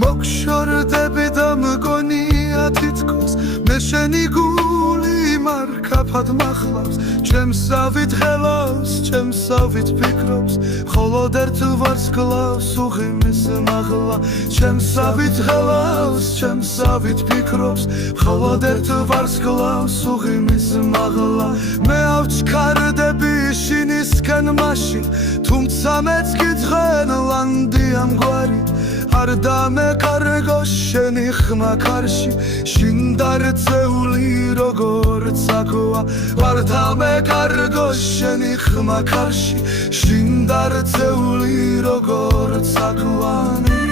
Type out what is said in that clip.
მოგშორდები და მგონია თითქოს მე შენი გული მარკაფად მახლავს ჩემსავით ხელავს ჩემსავით ფიქრობს მხოლოდ ერთ ვარსკვლავს უღიმის მაღლა ჩემსავით ხელავს ჩემსავით ფიქრობს მხოლოდ ერთ ვარსკვლავს უღიმის მაღლა მე ავჩქარდები შინისკენ მაშინ თუმცა მეც გიძღენ ლანდი ამგვარი არ დამეკარგო შენი ხმა კარში შინ დარწეული როგორც აქვა არ დამეკარგო შენი ხმა კარში შინ დარწეული როგორც აქვანი